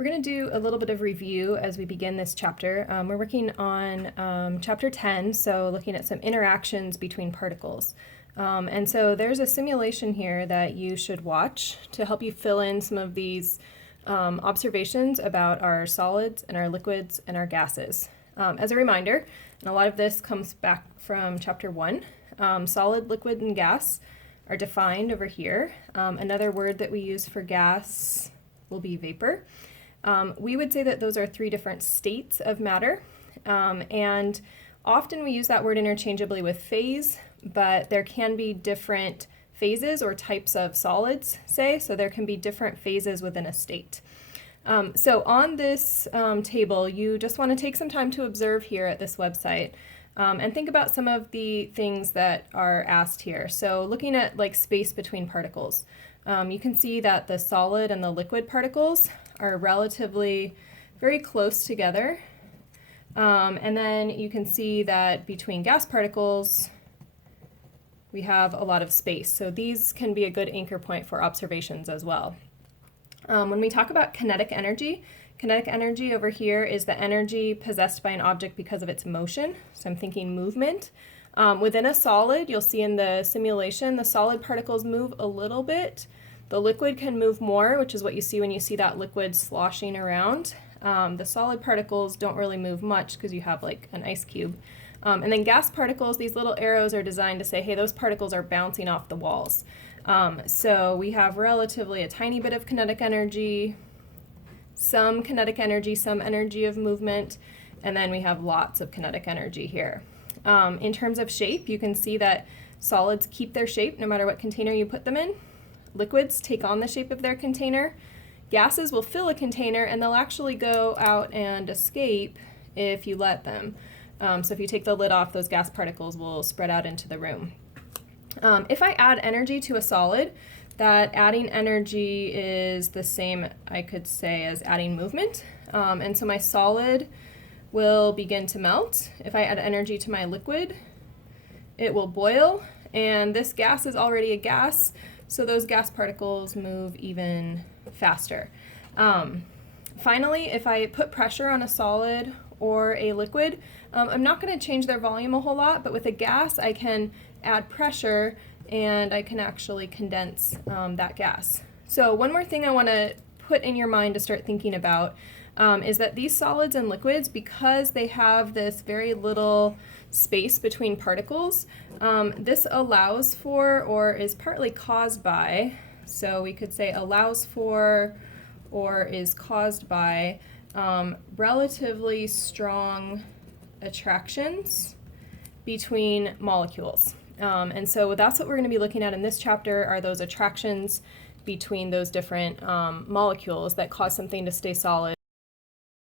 We're going to do a little bit of review as we begin this chapter. We're working on chapter 10, so looking at some interactions between particles. And so there's a simulation here that you should watch to help you fill in some of these observations about our solids and our liquids and our gases. As a reminder, and a lot of this comes back from chapter 1, solid, liquid, and gas are defined over here. Another word that we use for gas will be vapor. We would say that those are three different states of matter, and often we use that word interchangeably with phase, but there can be different phases or types of solids, so there can be different phases within a state. So on this table, you just want to take some time to observe here at this website and think about some of the things that are asked here. So looking at like space between particles, you can see that the solid and the liquid particles are relatively very close together. And then you can see that between gas particles, we have a lot of space. So these can be a good anchor point for observations as well. When we talk about kinetic energy over here is the energy possessed by an object because of its motion. So I'm thinking movement. Within a solid, you'll see in the simulation, the solid particles move a little bit. The liquid can move more, which is what you see when you see that liquid sloshing around. The solid particles don't really move much because you have like an ice cube. And then gas particles, these little arrows are designed to say, hey, those particles are bouncing off the walls. So we have relatively a tiny bit of kinetic energy, some kinetic energy, some energy of movement, and then we have lots of kinetic energy here. In terms of shape, you can see that solids keep their shape no matter what container you put them in. Liquids take on the shape of their container. Gases will fill a container and they'll actually go out and escape if you let them. So if you take the lid off, those gas particles will spread out into the room. If I add energy to a solid, that adding energy is the same, I could say, as adding movement. And so my solid will begin to melt. If I add energy to my liquid, it will boil. And this gas is already a gas, so those gas particles move even faster. Finally, if I put pressure on a solid or a liquid, I'm not going to change their volume a whole lot, but with a gas I can add pressure and I can actually condense that gas. So one more thing I want to put in your mind to start thinking about is that these solids and liquids, because they have this very little space between particles, this allows for or is partly caused by, so we could say allows for or is caused by relatively strong attractions between molecules. And so that's what we're going to be looking at in this chapter, are those attractions between those different molecules that cause something to stay solid